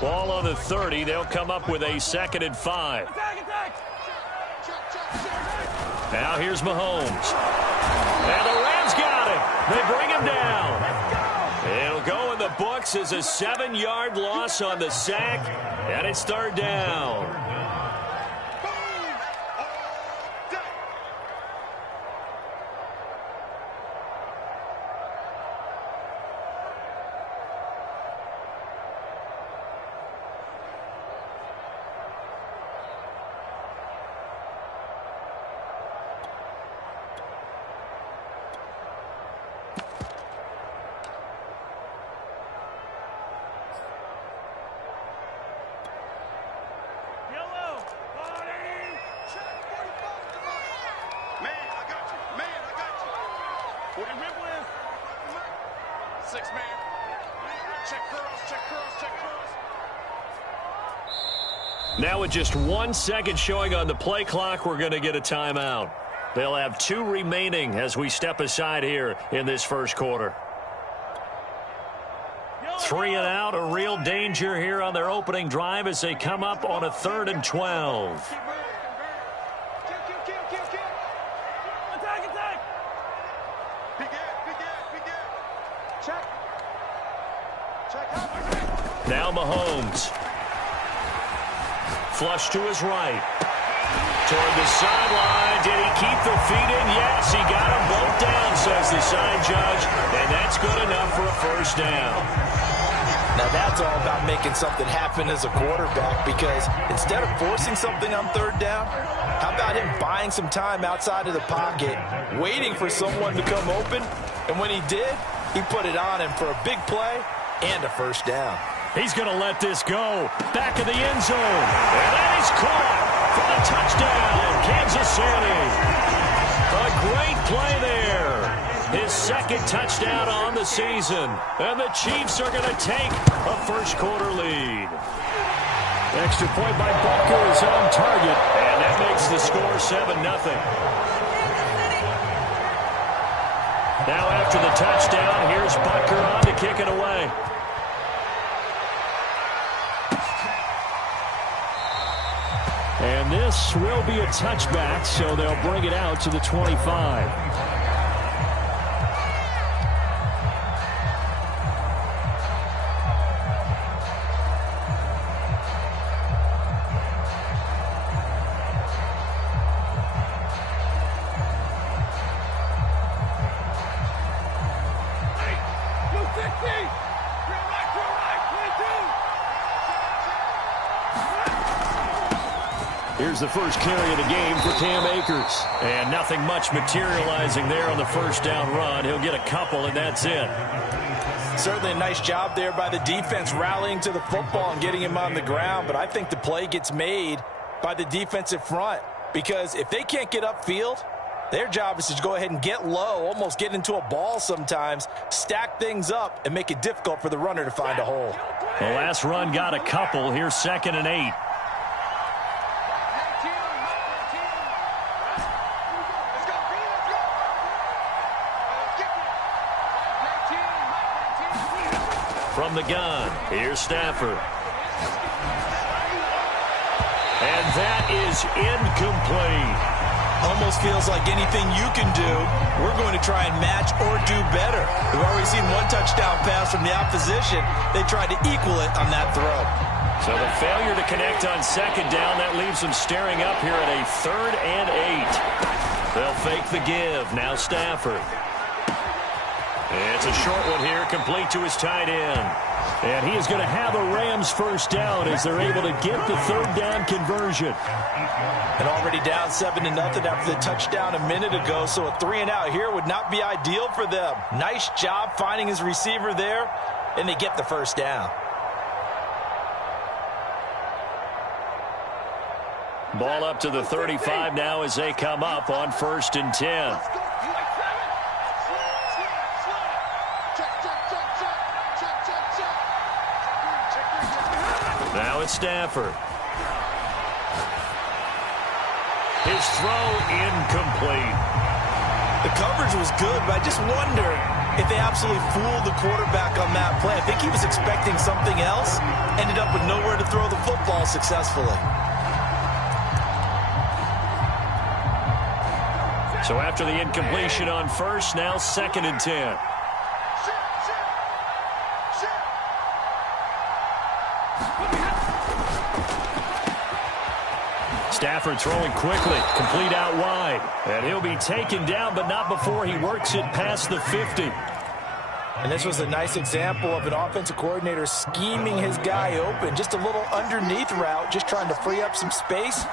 Ball on the 30. They'll come up with a 2nd and 5. Now here's Mahomes. And the Rams got him. They bring him down. It'll go in the books as a 7-yard loss on the sack, and it's 3rd down. Now with just 1 second showing on the play clock, we're going to get a timeout. They'll have 2 remaining as we step aside here in this first quarter. 3 and out, a real danger here on their opening drive as they come up on a 3rd and 12. Now Mahomes. Flush to his right. Toward the sideline. Did he keep the feet in? Yes, he got them both down, says the side judge. And that's good enough for a 1st down. Now that's all about making something happen as a quarterback, because instead of forcing something on 3rd down, how about him buying some time outside of the pocket, waiting for someone to come open, and when he did, he put it on him for a big play and a 1st down. He's going to let this go. Back of the end zone. And that is caught for the touchdown, Kansas City. A great play there. His 2nd touchdown on the season. And the Chiefs are going to take a first quarter lead. Extra point by Butker is on target. And that makes the score 7-0. Now after the touchdown, here's Butker on to kick it away. And this will be a touchback, so they'll bring it out to the 25. Here's the first carry of the game for Cam Akers. And nothing much materializing there on the 1st down run. He'll get a couple, and that's it. Certainly a nice job there by the defense rallying to the football and getting him on the ground. But I think the play gets made by the defensive front, because if they can't get upfield, their job is to go ahead and get low, almost get into a ball sometimes, stack things up, and make it difficult for the runner to find a hole. The last run got a couple. Here's 2nd and 8. From the gun, here's Stafford. And that is incomplete. Almost feels like anything you can do, we're going to try and match or do better. We've already seen 1 touchdown pass from the opposition. They tried to equal it on that throw. So the failure to connect on 2nd down, that leaves them staring up here at a 3rd and 8. They'll fake the give. Now Stafford. It's a short one here, complete to his tight end. And he is going to have a Rams 1st down as they're able to get the 3rd down conversion. And already down 7-0 after the touchdown a minute ago, so a 3 and out here would not be ideal for them. Nice job finding his receiver there, and they get the 1st down. Ball up to the 35 now as they come up on 1st and 10. Now it's Stafford. His throw incomplete. The coverage was good, but I just wonder if they absolutely fooled the quarterback on that play. I think he was expecting something else, ended up with nowhere to throw the football successfully. So after the incompletion on first, now 2nd and 10. Stafford throwing quickly, complete out wide. And he'll be taken down, but not before he works it past the 50. And this was a nice example of an offensive coordinator scheming his guy open. Just a little underneath route, just trying to free up some space,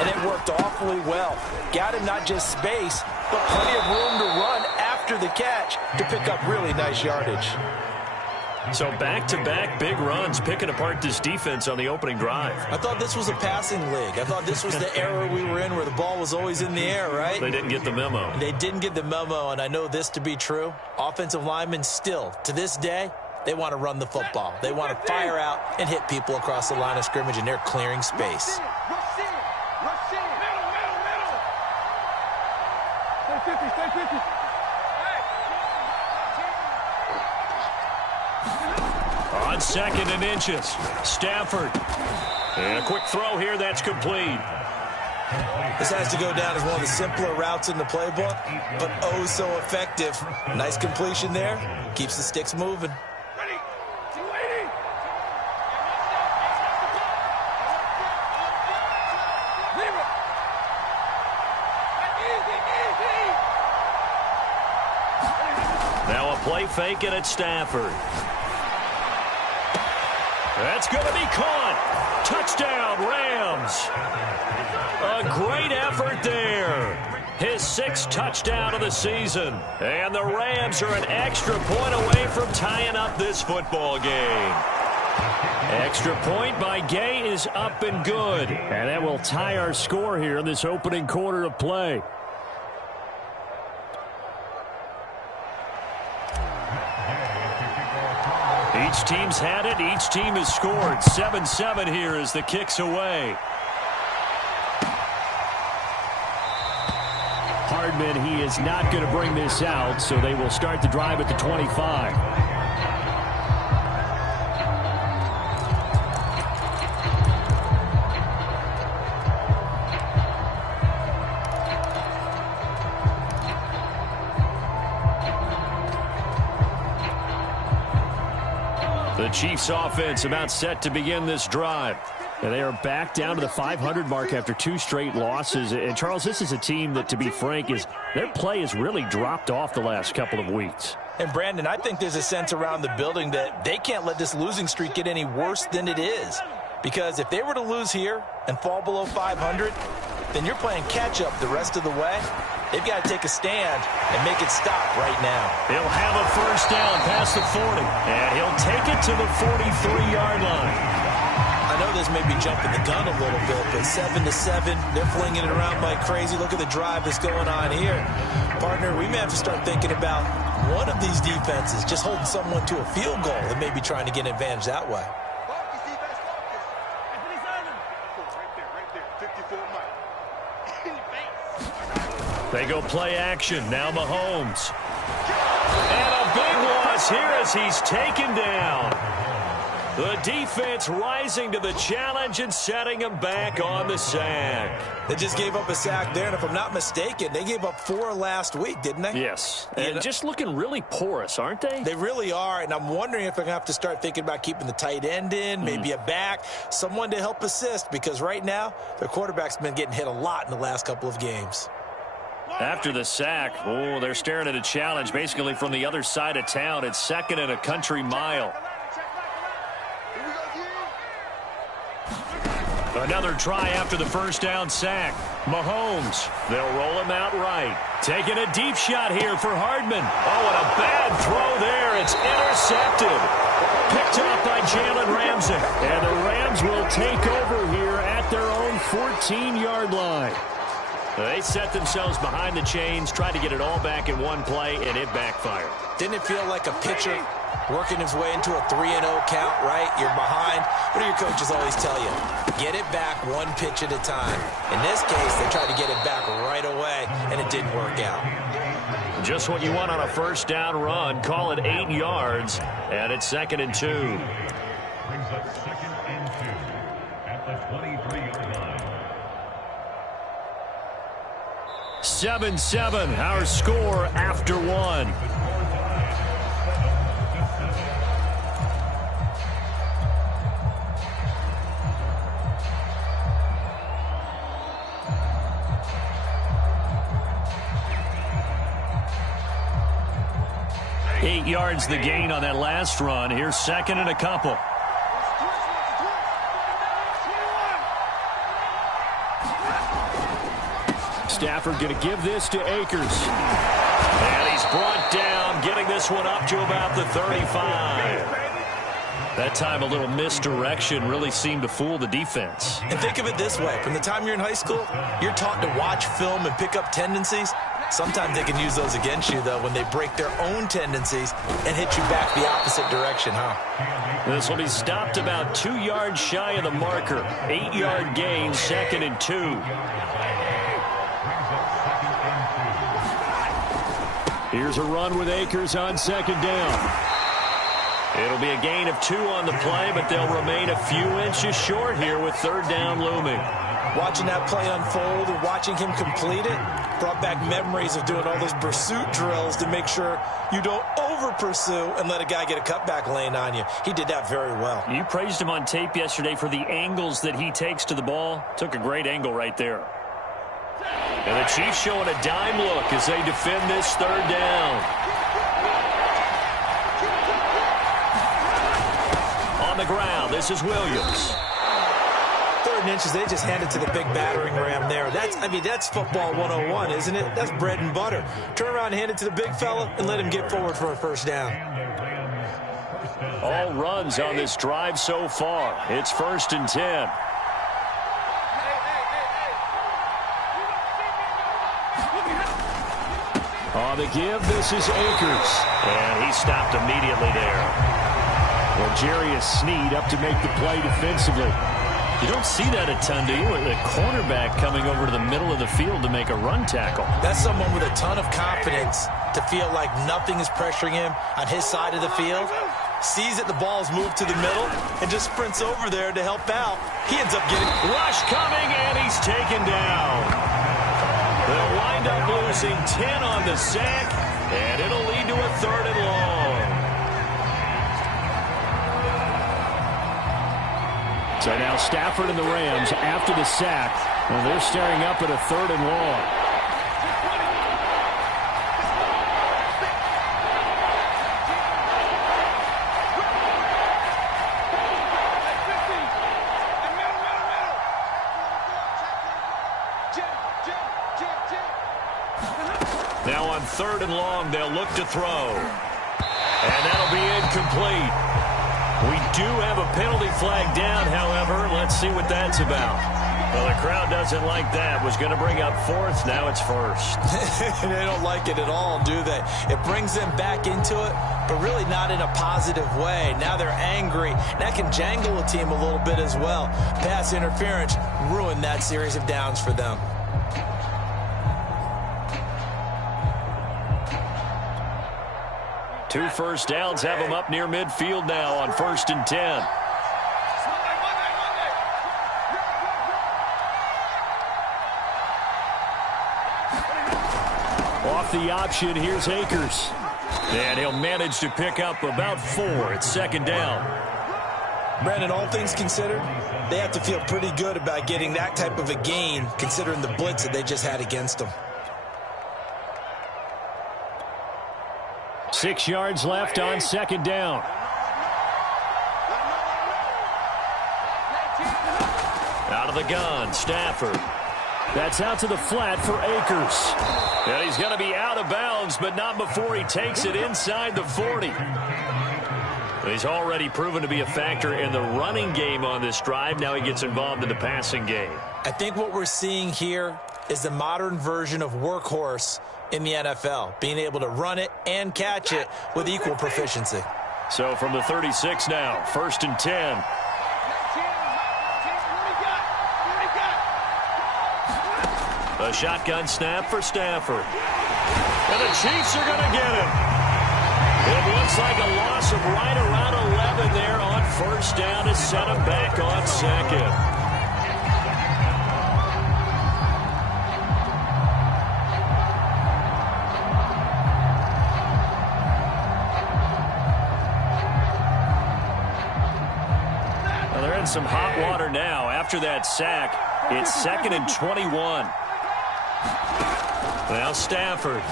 and it worked awfully well. Got him not just space, but plenty of room to run after the catch to pick up really nice yardage. So back-to-back big runs, picking apart this defense on the opening drive. I thought this was a passing league. I thought this was the era we were in where the ball was always in the air, right? They didn't get the memo. They didn't get the memo, and I know this to be true. Offensive linemen still, to this day, they want to run the football. They want to fire out and hit people across the line of scrimmage, and they're clearing space. On 2nd and inches, Stafford. And a quick throw here, that's complete. This has to go down as one of the simpler routes in the playbook, but oh so effective. Nice completion there. Keeps the sticks moving. Now a play fake and it's Stafford. That's going to be caught. Touchdown, Rams. A great effort there. His 6th touchdown of the season. And the Rams are an extra point away from tying up this football game. Extra point by Gay is up and good. And that will tie our score here in this opening quarter of play. Each team's had it. Each team has scored. 7-7 here as the kick's away. Hardman, he is not going to bring this out, so they will start the drive at the 25. The Chiefs offense about set to begin this drive. And they are back down to the 500 mark after 2 straight losses. And, Charles, this is a team that, to be frank, their play has really dropped off the last couple of weeks. And, Brandon, I think there's a sense around the building that they can't let this losing streak get any worse than it is. Because if they were to lose here and fall below 500, then you're playing catch-up the rest of the way. They've got to take a stand and make it stop right now. He'll have a first down past the 40. And he'll take it to the 43-yard line. I know this may be jumping the gun a little bit, but 7-7, they're flinging it around like crazy. Look at the drive that's going on here. Partner, we may have to start thinking about one of these defenses just holding someone to a field goal and maybe trying to get an advantage that way. They go play action. Now Mahomes. And a big loss here as he's taken down. The defense rising to the challenge and setting him back on the sack. They just gave up a sack there, and if I'm not mistaken, they gave up 4 last week, didn't they? Yes. And just looking really porous, aren't they? They really are, and I'm wondering if they're going to have to start thinking about keeping the tight end in, maybe a back, someone to help assist, because right now, their quarterback's been getting hit a lot in the last couple of games. After the sack, they're staring at a challenge basically from the other side of town. It's 2nd and a country mile. Another try after the first down sack. Mahomes, they'll roll him out right. Taking a deep shot here for Hardman. Oh, and a bad throw there. It's intercepted. Picked off by Jalen Ramsey. And the Rams will take over here at their own 14-yard line. They set themselves behind the chains, tried to get it all back in one play, and it backfired. Didn't it feel like a pitcher working his way into a 3-0 count, right? You're behind. What do your coaches always tell you? Get it back one pitch at a time. In this case, they tried to get it back right away, and it didn't work out. Just what you want on a first down run. Call it 8 yards, and it's 2nd and 2. Brings up 2nd and 2 at the 23-yard line. 7-7, our score after 1. Eight yards the gain on that last run. Here's 2nd and a couple. Stafford going to give this to Akers. And he's brought down, getting this one up to about the 35. That time a little misdirection really seemed to fool the defense. And think of it this way. From the time you're in high school, you're taught to watch film and pick up tendencies. Sometimes they can use those against you, though, when they break their own tendencies and hit you back the opposite direction, huh? This will be stopped about 2 yards shy of the marker. 8-yard gain, 2nd and 2. Here's a run with Akers on 2nd down. It'll be a gain of 2 on the play, but they'll remain a few inches short here with 3rd down looming. Watching that play unfold and watching him complete it brought back memories of doing all those pursuit drills to make sure you don't over-pursue and let a guy get a cutback lane on you. He did that very well. You praised him on tape yesterday for the angles that he takes to the ball. Took a great angle right there. And the Chiefs showing a dime look as they defend this 3rd down. On the ground, this is Williams. 3rd and inches, they just handed to the big battering ram there. That's football 101, isn't it? That's bread and butter. Turn around and hand it to the big fella and let him get forward for a first down. All runs on this drive so far. It's 1st and 10. On the give, this is Akers. And he stopped immediately there. Well, Jarius Sneed up to make the play defensively. You don't see that a ton, do you? The cornerback coming over to the middle of the field to make a run tackle. That's someone with a ton of confidence to feel like nothing is pressuring him on his side of the field. Sees that the ball's moved to the middle and just sprints over there to help out. He ends up getting... Rush coming, and he's taken down. They'll wind up losing 10 on the sack, and it'll lead to a 3rd and long. So now Stafford and the Rams after the sack. Well, they're staring up at a 3rd and long. Now on 3rd and long, they'll look to throw. And that'll be incomplete. We do have a penalty flag down, however. Let's see what that's about. Well, the crowd doesn't like that. Was going to bring up 4th. Now it's 1st. They don't like it at all, do they? It brings them back into it, but really not in a positive way. Now they're angry. That can jangle a team a little bit as well. Pass interference ruined that series of downs for them. Two first downs have them up near midfield now on 1st and 10. Off the option, here's Akers. And he'll manage to pick up about 4. It's 2nd down. Brandon, all things considered, they have to feel pretty good about getting that type of a gain considering the blitz that they just had against them. 6 yards left on 2nd down. Out of the gun, Stafford. That's out to the flat for Akers. And he's going to be out of bounds, but not before he takes it inside the 40. He's already proven to be a factor in the running game on this drive. Now he gets involved in the passing game. I think what we're seeing here is the modern version of workhorse in the NFL, being able to run it and catch it with equal proficiency. So from the 36 now, 1st and 10. A shotgun snap for Stafford. And the Chiefs are going to get him. It looks like a loss of right around 11 there on first down to set him back on second. Well, they're in some hot water now. After that sack, it's 2nd and 21. Now Stafford.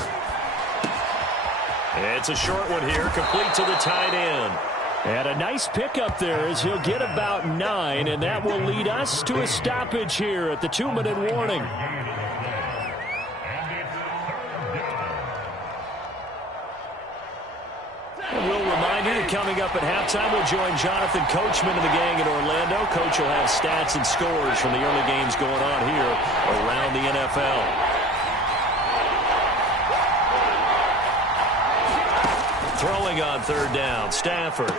It's a short one here, complete to the tight end. And a nice pickup there as he'll get about 9, and that will lead us to a stoppage here at the 2-minute warning. And we'll remind you that coming up at halftime, we'll join Jonathan Coachman and the gang in Orlando. Coach will have stats and scores from the early games going on here around the NFL. Throwing on third down, Stafford.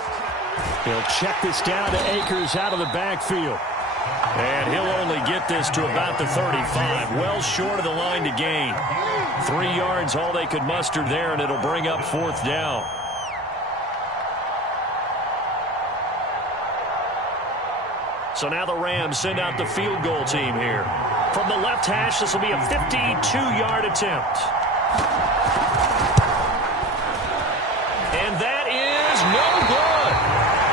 He'll check this down to Akers out of the backfield. And he'll only get this to about the 35, well short of the line to gain. 3 yards, all they could muster there, and it'll bring up 4th down. So now the Rams send out the field goal team here. From the left hash, this will be a 52-yard attempt. And that is no good.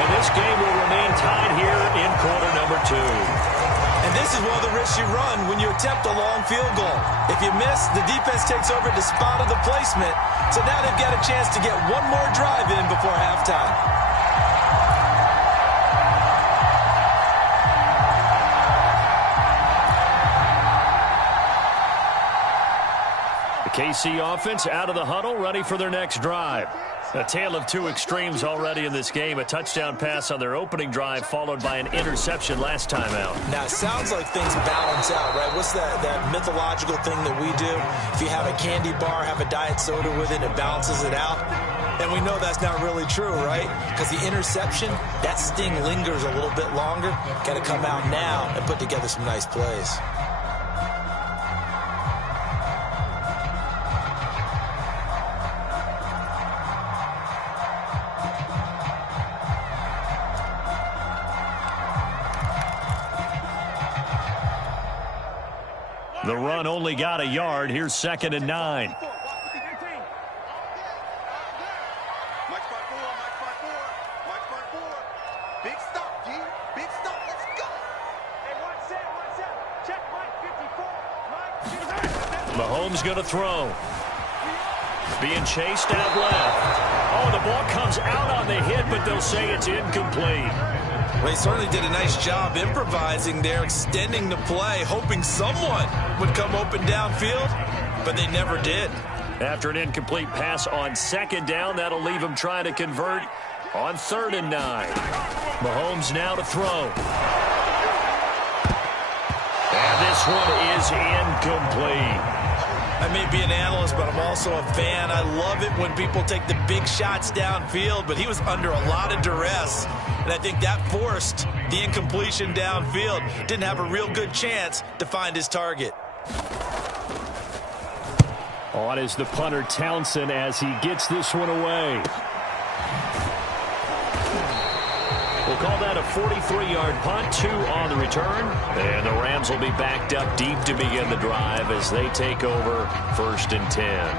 And this game will remain tied here in quarter number 2. And this is one of the risks you run when you attempt a long field goal. If you miss, the defense takes over the spot of the placement. So now they've got a chance to get one more drive in before halftime. The KC offense out of the huddle, ready for their next drive. A tale of two extremes already in this game. A touchdown pass on their opening drive, followed by an interception last time out. Now, it sounds like things balance out, right? What's that mythological thing that we do? If you have a candy bar, have a diet soda with it, it balances it out. And we know that's not really true, right? Because the interception, that sting lingers a little bit longer. Got to come out now and put together some nice plays. The run only got a yard. Here's 2nd and 9. Big stop, G. Big stop. Let's go. Hey, 1-7. Check Mike 54. Mahomes going to throw. Being chased out left. Oh, the ball comes out on the hit, but they'll say it's incomplete. Well, he certainly did a nice job improvising there, extending the play, hoping someone would come open downfield, but they never did. After an incomplete pass on 2nd down, that'll leave him trying to convert on 3rd and 9. Mahomes now to throw. And this one is incomplete. I may be an analyst, but I'm also a fan. I love it when people take the big shots downfield, but he was under a lot of duress, and I think that forced the incompletion downfield. Didn't have a real good chance to find his target. On is the punter Townsend as he gets this one away. We'll call that a 43-yard punt, 2 on the return. And the Rams will be backed up deep to begin the drive as they take over 1st and 10.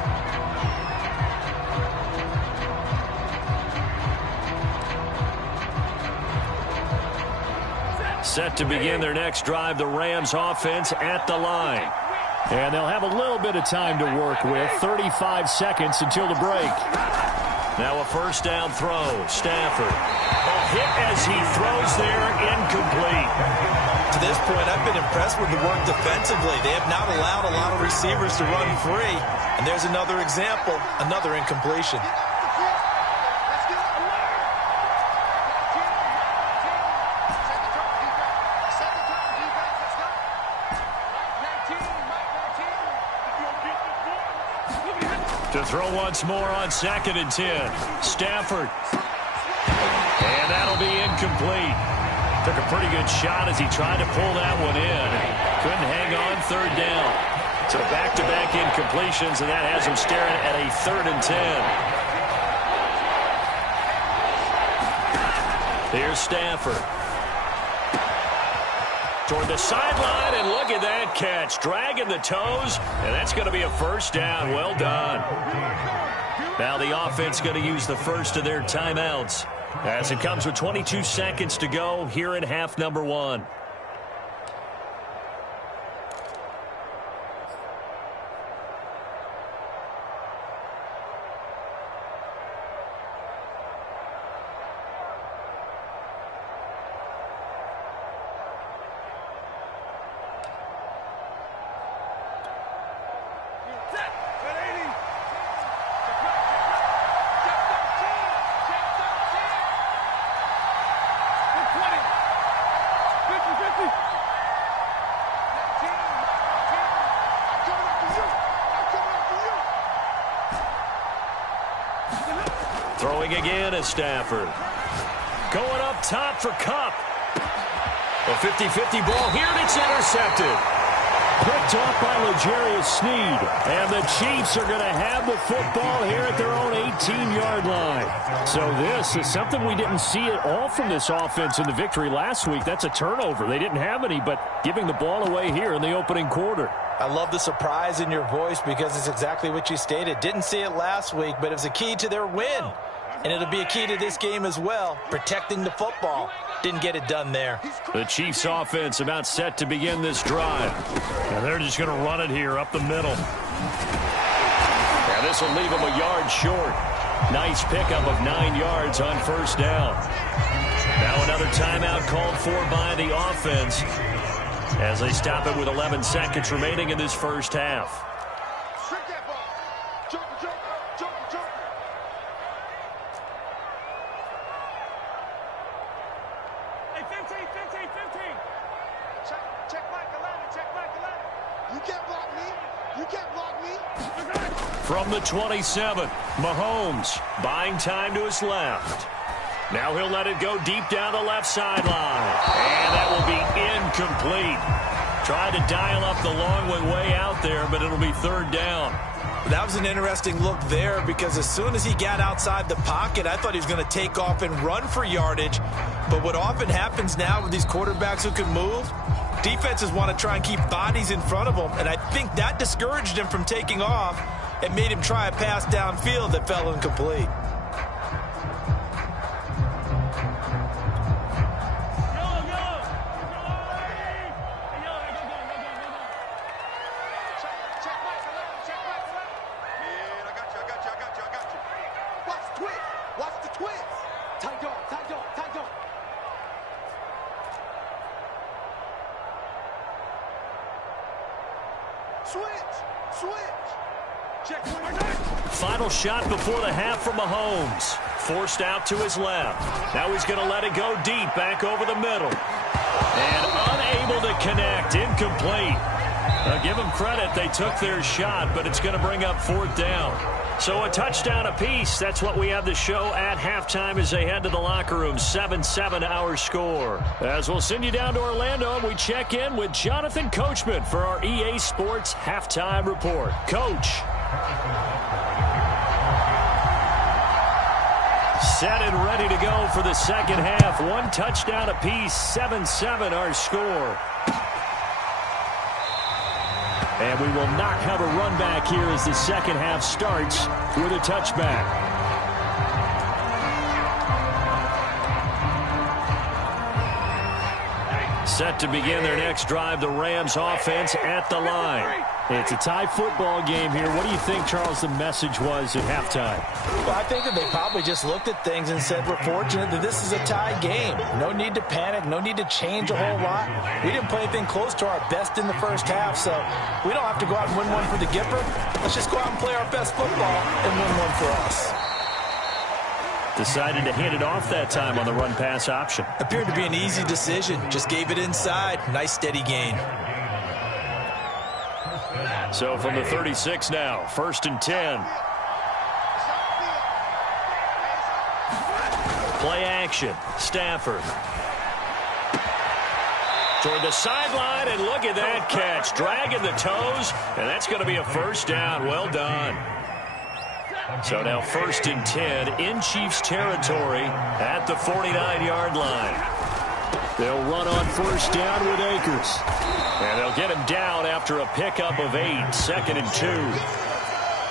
Set to begin their next drive, the Rams offense at the line. And they'll have a little bit of time to work with, 35 seconds until the break. Now a 1st down throw, Stafford. A hit as he throws there, incomplete. To this point, I've been impressed with the work defensively. They have not allowed a lot of receivers to run free. And there's another example, another incompletion. To throw once more on 2nd and 10. Stafford. And that'll be incomplete. Took a pretty good shot as he tried to pull that one in. Couldn't hang on 3rd down. So back-to-back incompletions, and that has him staring at a 3rd and 10. Here's Stafford. Toward the sideline, and look at that catch. Dragging the toes, and that's going to be a first down. Well done. Now the offense going to use the first of their timeouts as it comes with 22 seconds to go here in half number 1. Throwing again is Stafford. Going up top for Kupp. A 50-50 ball here, and it's intercepted. Picked off by L'Jarius Sneed. And the Chiefs are going to have the football here at their own 18-yard line. So this is something we didn't see at all from this offense in the victory last week. That's a turnover. They didn't have any, but giving the ball away here in the opening quarter. I love the surprise in your voice because it's exactly what you stated. Didn't see it last week, but it was a key to their win. And it'll be a key to this game as well, protecting the football. Didn't get it done there. The Chiefs offense about set to begin this drive. And they're just going to run it here up the middle. And this will leave them a yard short. Nice pickup of 9 yards on first down. Now another timeout called for by the offense as they stop it with 11 seconds remaining in this first half. From the 27, Mahomes buying time to his left. Now he'll let it go deep down the left sideline. And that will be incomplete. Tried to dial up the long one way out there, but it'll be 3rd down. That was an interesting look there because as soon as he got outside the pocket, I thought he was going to take off and run for yardage. But what often happens now with these quarterbacks who can move, defenses want to try and keep bodies in front of them. And I think that discouraged him from taking off and made him try a pass downfield that fell incomplete. Final shot before the half from Mahomes. Forced out to his left. Now he's going to let it go deep back over the middle. And unable to connect. Incomplete. Give them credit. They took their shot, but it's going to bring up 4th down. So a touchdown apiece. That's what we have to show at halftime as they head to the locker room. 7-7 our score. As we'll send you down to Orlando, we check in with Jonathan Coachman for our EA Sports Halftime Report. Coach. Set and ready to go for the second half. 1 touchdown apiece. 7-7 our score. And we will not have a run back here as the second half starts with a touchback. Set to begin their next drive, the Rams offense at the line. It's a tie football game here. What do you think, Charles, the message was at halftime? Well, I think that they probably just looked at things and said, we're fortunate that this is a tie game. No need to panic. No need to change a whole lot. We didn't play anything close to our best in the first half, so we don't have to go out and win one for the Gipper. Let's just go out and play our best football and win one for us. Decided to hand it off that time on the run-pass option. Appeared to be an easy decision. Just gave it inside. Nice, steady gain. So from the 36 now, 1st and 10. Play action. Stafford. Toward the sideline, and look at that catch. Dragging the toes, and that's going to be a first down. Well done. So now 1st and 10 in Chiefs territory at the 49-yard line. They'll run on 1st down with Akers. And they'll get him down after a pickup of 8, 2nd and 2.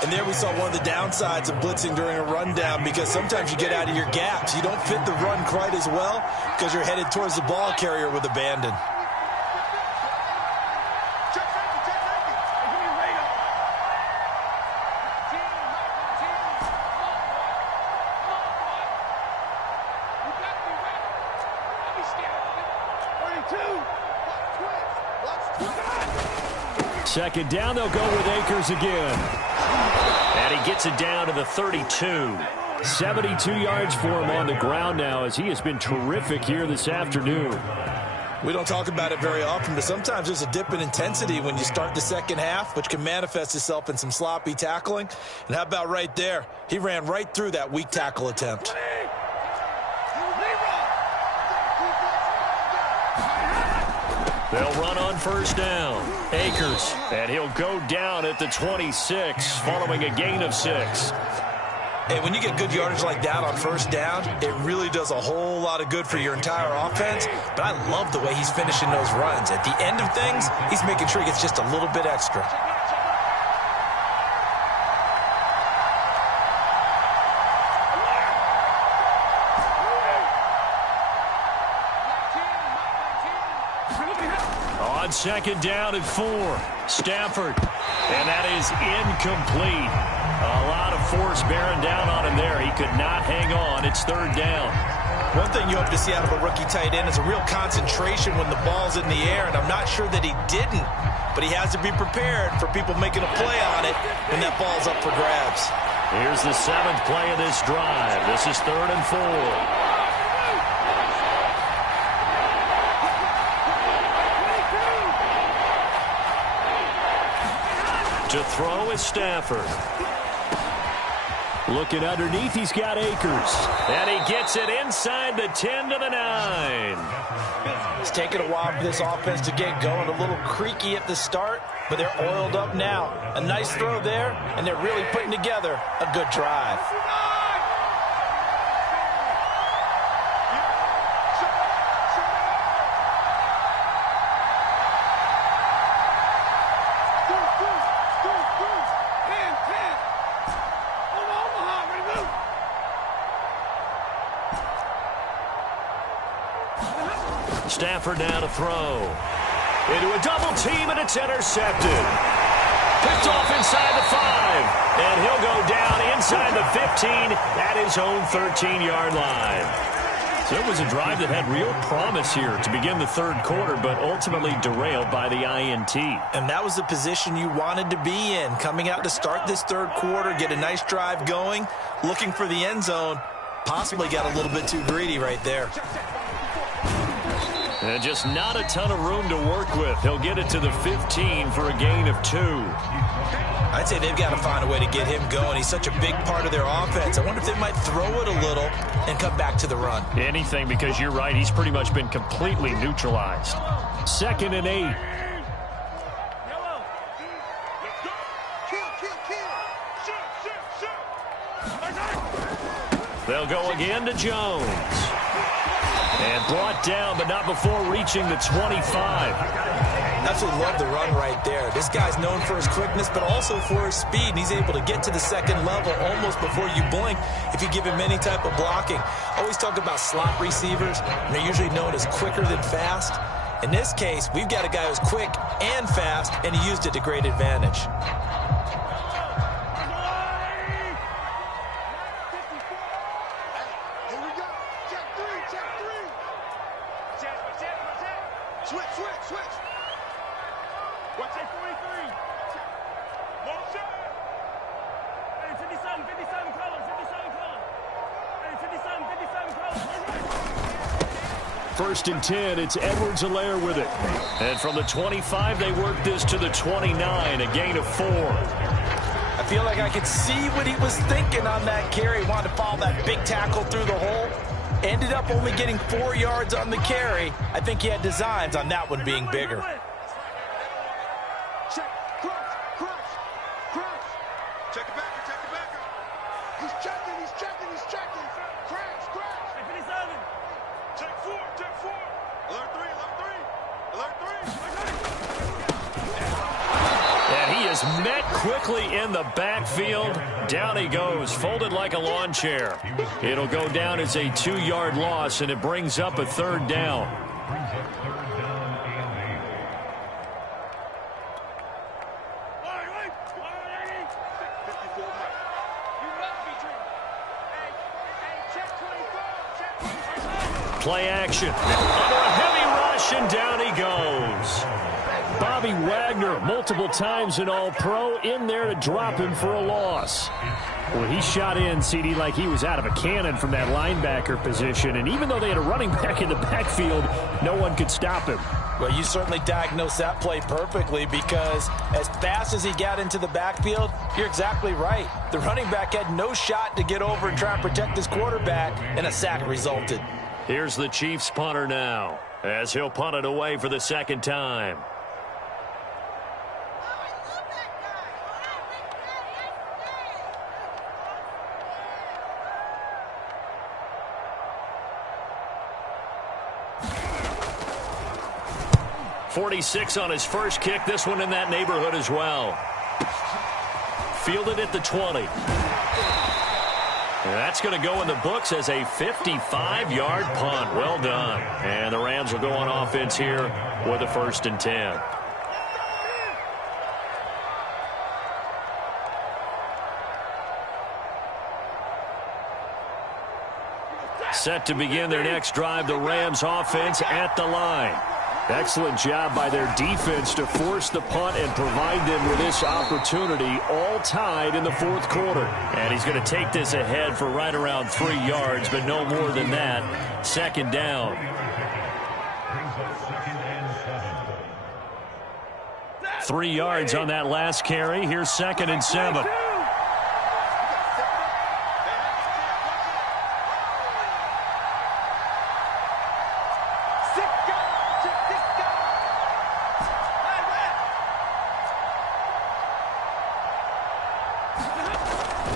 And there we saw one of the downsides of blitzing during a rundown, because sometimes you get out of your gaps. You don't fit the run quite as well because you're headed towards the ball carrier with abandon. Second down, they'll go with Akers again. And he gets it down to the 32. 72 yards for him on the ground now, as he has been terrific here this afternoon. We don't talk about it very often, but sometimes there's a dip in intensity when you start the second half, which can manifest itself in some sloppy tackling. And how about right there? He ran right through that weak tackle attempt. They'll run on 1st down. Akers, and he'll go down at the 26 following a gain of 6. Hey, when you get good yardage like that on 1st down, it really does a whole lot of good for your entire offense. But I love the way he's finishing those runs. At the end of things, he's making sure he gets just a little bit extra. On 2nd down and 4, Stafford, and that is incomplete. A lot of force bearing down on him there. He could not hang on. It's 3rd down. One thing you hope to see out of a rookie tight end is a real concentration when the ball's in the air, and I'm not sure that he didn't, but he has to be prepared for people making a play on it when that ball's up for grabs. Here's the 7th play of this drive. This is 3rd and 4. To throw is Stafford. Looking underneath, he's got Akers. And he gets it inside the 10 to the 9. It's taken a while for this offense to get going. A little creaky at the start, but they're oiled up now. A nice throw there, and they're really putting together a good drive. Stafford now to throw. Into a double team, and it's intercepted. Picked off inside the 5. And he'll go down inside the 15 at his own 13-yard line. So it was a drive that had real promise here to begin the 3rd quarter, but ultimately derailed by the INT. And that was the position you wanted to be in, coming out to start this 3rd quarter, get a nice drive going, looking for the end zone. Possibly got a little bit too greedy right there. And just not a ton of room to work with. He'll get it to the 15 for a gain of 2. I'd say they've got to find a way to get him going. He's such a big part of their offense. I wonder if they might throw it a little and come back to the run. Anything, because you're right. He's pretty much been completely neutralized. 2nd and 8. They'll go again to Jones. And brought down, but not before reaching the 25. Absolutely love the run right there. This guy's known for his quickness, but also for his speed. And he's able to get to the 2nd level almost before you blink if you give him any type of blocking. Always talk about slot receivers, and they're usually known as quicker than fast. In this case, we've got a guy who's quick and fast, and he used it to great advantage. First and 10, it's Edwards-Helaire with it. And from the 25, they work this to the 29, a gain of 4. I feel like I could see what he was thinking on that carry. He wanted to follow that big tackle through the hole. Ended up only getting 4 yards on the carry. I think he had designs on that one being bigger. Check, cross. Check it back. He's checking. Crash. Check 4. Alert 3. And he is met quickly in the backfield. Down he goes, folded like a lawn chair. It'll go down as a 2-yard loss, and it brings up a 3rd down. Play action. Under a heavy rush, and down he goes. Bobby Wagner, multiple times an All-Pro, in there to drop him for a loss. Well, he shot in, CD, like he was out of a cannon from that linebacker position. And even though they had a running back in the backfield, no one could stop him. Well, you certainly diagnosed that play perfectly, because as fast as he got into the backfield, you're exactly right. The running back had no shot to get over and try and protect his quarterback, and a sack resulted. Here's the Chiefs punter now, as he'll punt it away for the 2nd time. .46 on his first kick. This one in that neighborhood as well. Fielded at the 20. And that's going to go in the books as a 55-yard punt. Well done. And the Rams will go on offense here with a 1st and 10. Set to begin their next drive, the Rams offense at the line. Excellent job by their defense to force the punt and provide them with this opportunity, all tied in the 4th quarter. And he's going to take this ahead for right around 3 yards, but no more than that. 2nd down. Brings up 2nd and 7. 3 yards on that last carry. Here's 2nd and 7.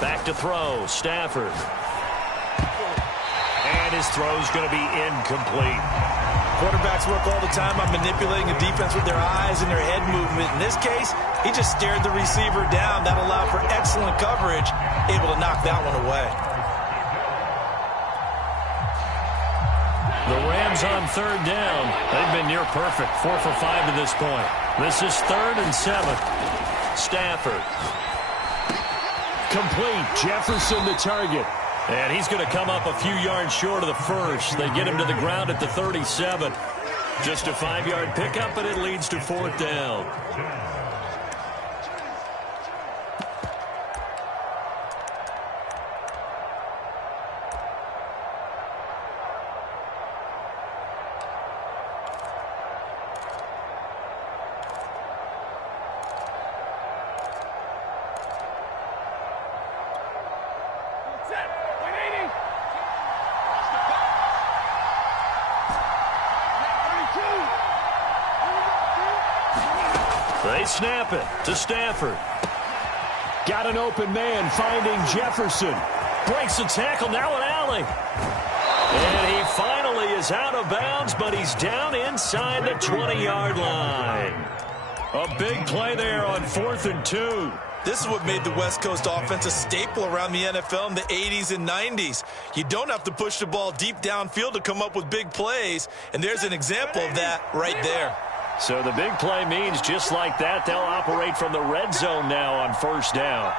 Back to throw, Stafford. And his throw's going to be incomplete. Quarterbacks work all the time on manipulating the defense with their eyes and their head movement. In this case, he just stared the receiver down. That allowed for excellent coverage, able to knock that one away. The Rams on 3rd down. They've been near perfect, 4 for 5 to this point. This is 3rd and 7. Stafford. Complete. Jefferson the target. And he's going to come up a few yards short of the first. They get him to the ground at the 37. Just a 5-yard pickup, but it leads to 4th down. They snap it to Stafford. Got an open man finding Jefferson. Breaks the tackle, now an alley. And he finally is out of bounds, but he's down inside the 20-yard line. A big play there on 4th and 2. This is what made the West Coast offense a staple around the NFL in the 80s and 90s. You don't have to push the ball deep downfield to come up with big plays, and there's an example of that right there. So the big play means just like that, they'll operate from the red zone now on 1st down.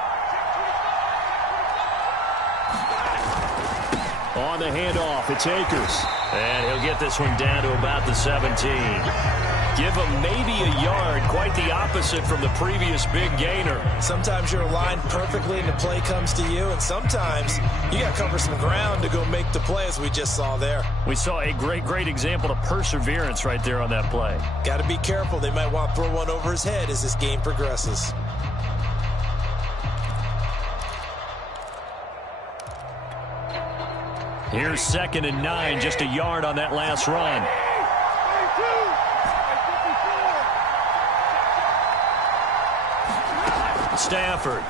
On the handoff, it's Akers. And he'll get this one down to about the 17. Give him maybe a yard, quite the opposite from the previous big gainer. Sometimes you're aligned perfectly and the play comes to you, and sometimes you got to cover some ground to go make the play, as we just saw there. We saw a great example of perseverance right there on that play. Got to be careful. They might want to throw one over his head as this game progresses. Here's 2nd and 9, just a yard on that last run. Stafford.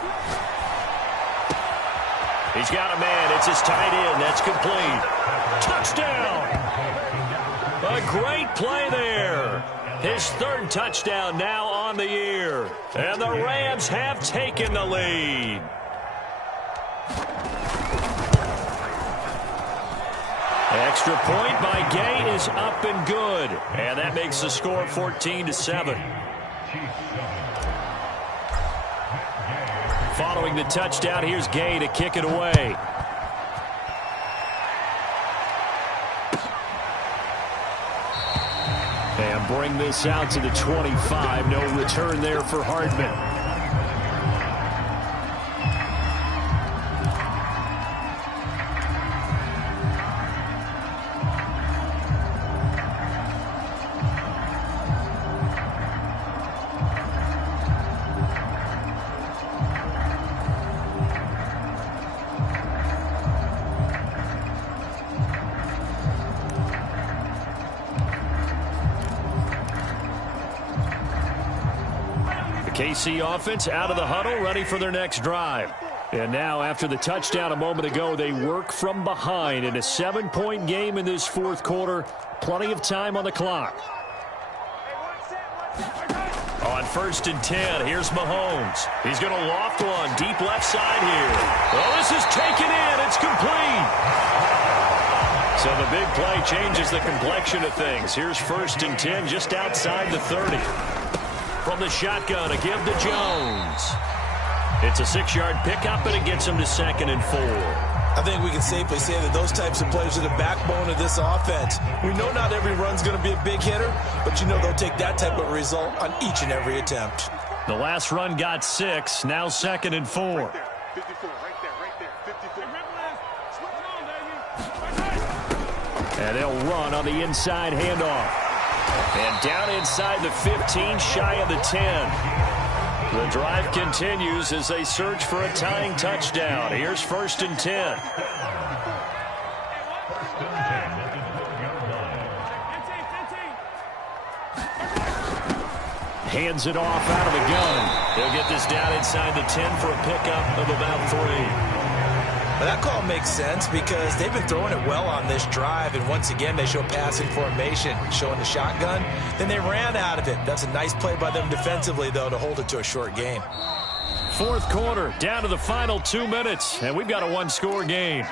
He's got a man. It's his tight end. That's complete. Touchdown. A great play there. His 3rd touchdown now on the year. And the Rams have taken the lead. Extra point by Gay is up and good. And that makes the score 14-7. Following the touchdown, here's Gay to kick it away. And bring this out to the 25. No return there for Hardman. KC offense out of the huddle, ready for their next drive. And now, after the touchdown a moment ago, they work from behind in a 7-point game in this 4th quarter. Plenty of time on the clock. On 1st and 10, here's Mahomes. He's going to loft one deep left side here. Well, this is taken in. It's complete. So the big play changes the complexion of things. Here's 1st and 10 just outside the 30. From the shotgun, a give to Jones. It's a 6-yard pickup, and it gets him to 2nd and 4. I think we can safely say that those types of plays are the backbone of this offense. We know not every run's going to be a big hitter, but you know they'll take that type of result on each and every attempt. The last run got 6, now 2nd and 4. Right there, 54, right there, 54. And they'll run on the inside handoff. And down inside the 15, shy of the 10. The drive continues as they search for a tying touchdown. Here's 1st and 10. Hands it off out of the gun. They'll get this down inside the 10 for a pickup of about 3. But that call makes sense because they've been throwing it well on this drive, and once again they show passing formation, showing the shotgun. Then they ran out of it. That's a nice play by them defensively, though, to hold it to a short game. 4th quarter, down to the final 2 minutes, and we've got a 1-score game.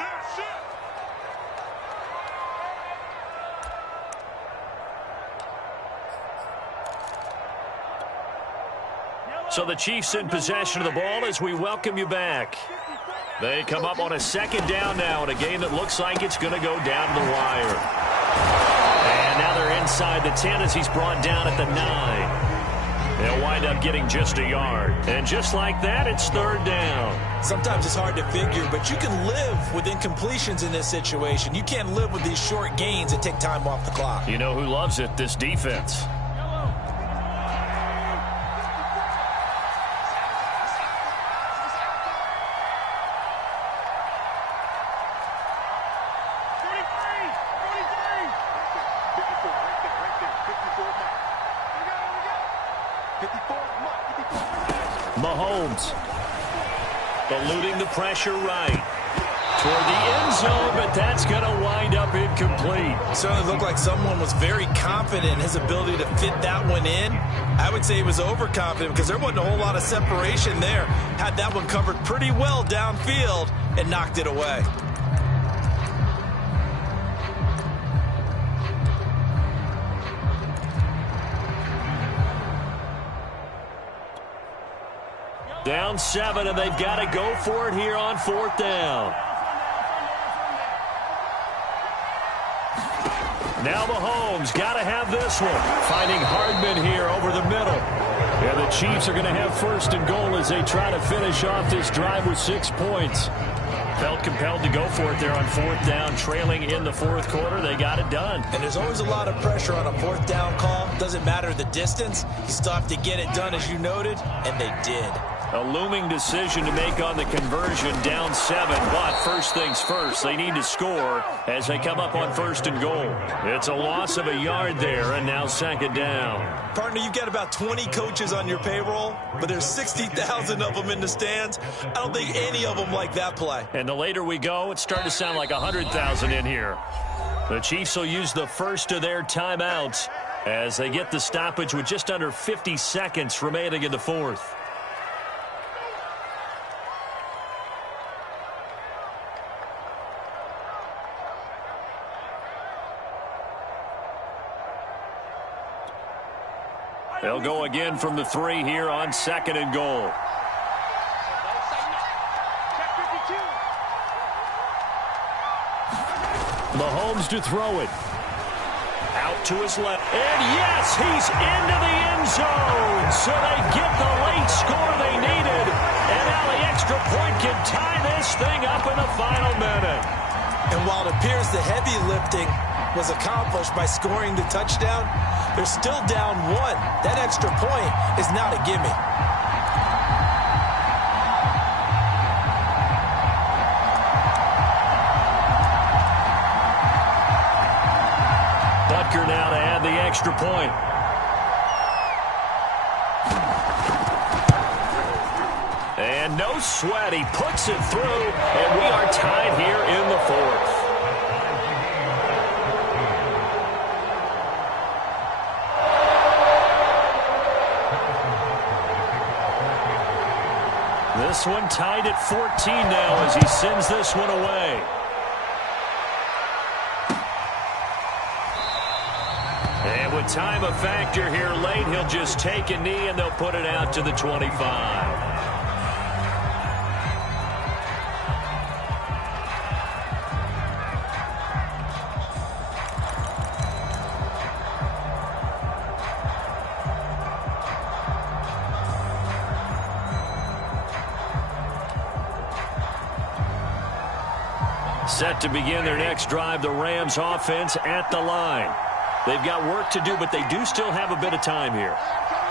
So the Chiefs in possession of the ball as we welcome you back. They come up on a 2nd down now in a game that looks like it's going to go down the wire. And now they're inside the 10 as he's brought down at the 9. They'll wind up getting just a yard. And just like that, it's 3rd down. Sometimes it's hard to figure, but you can live with incompletions in this situation. You can't live with these short gains that take time off the clock. You know who loves it? This defense. Mahomes eluding the pressure right toward the end zone, but that's going to wind up incomplete. Certainly looked like someone was very confident in his ability to fit that one in. I would say he was overconfident because there wasn't a whole lot of separation there. Had that one covered pretty well downfield and knocked it away. Down 7, and they've got to go for it here on 4th down. Now Mahomes got to have this one. Finding Hardman here over the middle. And the Chiefs are going to have 1st and goal as they try to finish off this drive with 6 points. Felt compelled to go for it there on 4th down, trailing in the 4th quarter. They got it done. And there's always a lot of pressure on a 4th down call. Doesn't matter the distance. You still have to get it done, as you noted, and they did. A looming decision to make on the conversion, down 7. But first things first, they need to score as they come up on 1st and goal. It's a loss of a yard there, and now 2nd down. Partner, you've got about 20 coaches on your payroll, but there's 60,000 of them in the stands. I don't think any of them like that play. And the later we go, it's starting to sound like 100,000 in here. The Chiefs will use the first of their timeouts as they get the stoppage with just under 50 seconds remaining in the 4th. They'll go again from the 3 here on 2nd and goal. Mahomes to throw it. Out to his left. And yes, he's into the end zone. So they get the late score they needed. And now the extra point can tie this thing up in the final minute. And while it appears the heavy lifting was accomplished by scoring the touchdown, they're still down 1. That extra point is not a gimme. Butker now to add the extra point. And no sweat. He puts it through, and we are tied here in the 4th. This one tied at 14 now as he sends this one away. And with time a factor here late, he'll just take a knee and they'll put it out to the 25. Set to begin their next drive, the Rams offense at the line. They've got work to do, but they do still have a bit of time here.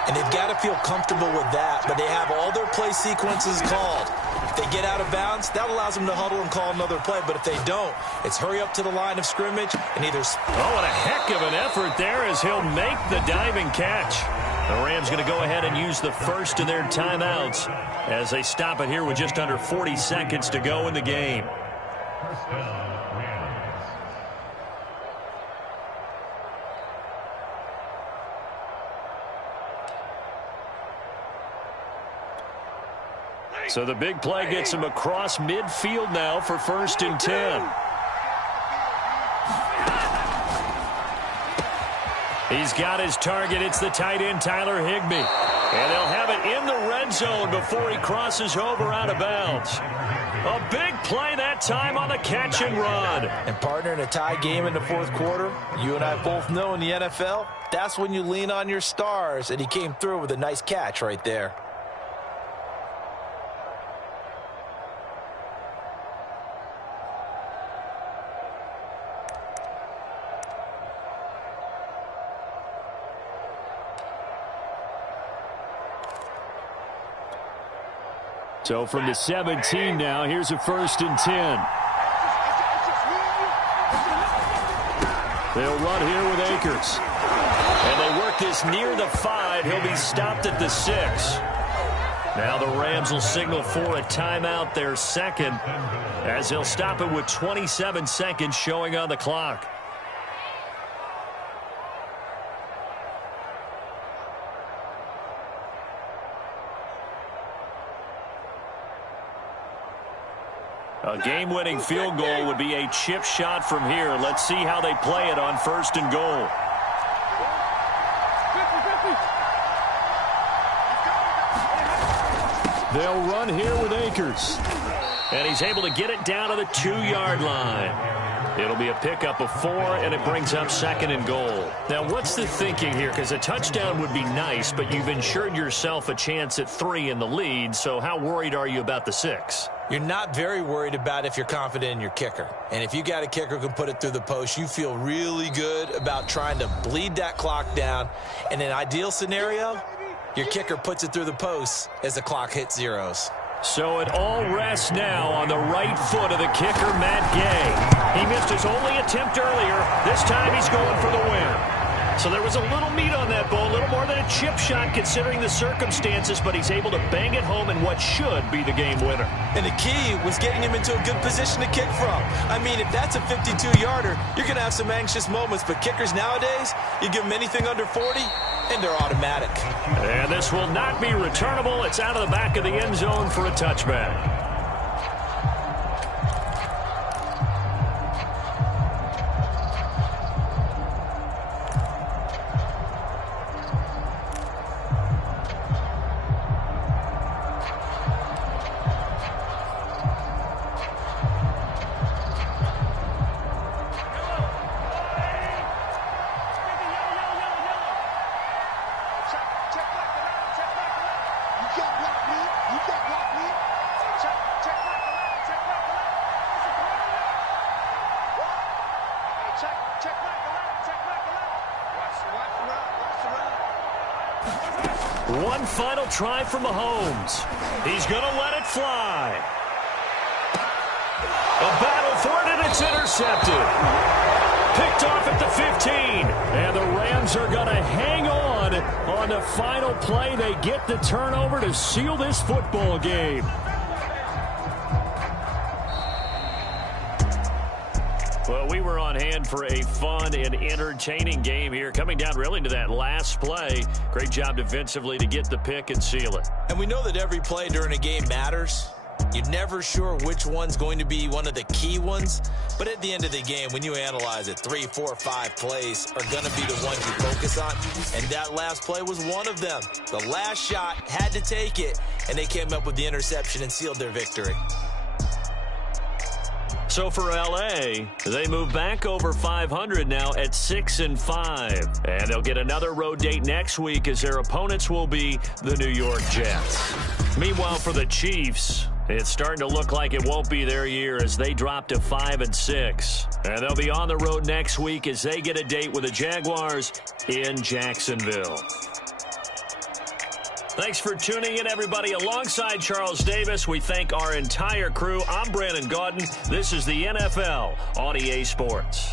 And they've got to feel comfortable with that, but they have all their play sequences called. If they get out of bounds, that allows them to huddle and call another play. But if they don't, it's hurry up to the line of scrimmage and either... Oh, and a heck of an effort there as he'll make the diving catch. The Rams going to go ahead and use the first of their timeouts as they stop it here with just under 40 seconds to go in the game. First down, Rams. So the big play gets him across midfield now for 1st and 10. He's got his target. It's the tight end, Tyler Higbee. And they'll have it in the red zone before he crosses over out of bounds. A big play that time on the catch and run. And partner, in a tie game in the 4th quarter, you and I both know in the NFL, that's when you lean on your stars. And he came through with a nice catch right there. So from the 17 now, here's a 1st and 10. They'll run here with Akers. And they work this near the 5. He'll be stopped at the 6. Now the Rams will signal for a timeout, their 2nd, as they'll stop it with 27 seconds showing on the clock. A game-winning field goal would be a chip shot from here. Let's see how they play it on 1st and goal. They'll run here with Akers. And he's able to get it down to the 2-yard line. It'll be a pickup of 4, and it brings up 2nd and goal. Now, what's the thinking here? Because a touchdown would be nice, but you've ensured yourself a chance at 3 in the lead, so how worried are you about the 6? You're not very worried about if you're confident in your kicker. And if you got a kicker who can put it through the post, you feel really good about trying to bleed that clock down. In an ideal scenario, Your kicker puts it through the post as the clock hits zeros. So it all rests now on the right foot of the kicker, Matt Gay. He missed his only attempt earlier. This time he's going for the win. So there was a little meat on that ball, a little more than a chip shot considering the circumstances, but he's able to bang it home in what should be the game winner. And the key was getting him into a good position to kick from. I mean, if that's a 52-yarder, you're going to have some anxious moments, but kickers nowadays, you give them anything under 40, and they're automatic. And this will not be returnable. It's out of the back of the end zone for a touchback. One final try from Mahomes. He's going to let it fly. A battle for it, and it's intercepted. Picked off at the 15. And the Rams are going to hang on the final play. They get the turnover to seal this football game. Well, we were on hand for a fun and entertaining game here, coming down really to that last play. Great job defensively to get the pick and seal it. And we know that every play during a game matters. You're never sure which one's going to be one of the key ones. But at the end of the game, when you analyze it, 3, 4, 5 plays are going to be the ones you focus on. And that last play was one of them. The last shot had to take it, and they came up with the interception and sealed their victory. So for L.A., they move back over 500 now at 6-5. And they'll get another road date next week as their opponents will be the New York Jets. Meanwhile, for the Chiefs, it's starting to look like it won't be their year as they drop to 5-6. And they'll be on the road next week as they get a date with the Jaguars in Jacksonville. Thanks for tuning in, everybody. Alongside Charles Davis, we thank our entire crew. I'm Brandon Gaudin. This is the NFL on EA Sports.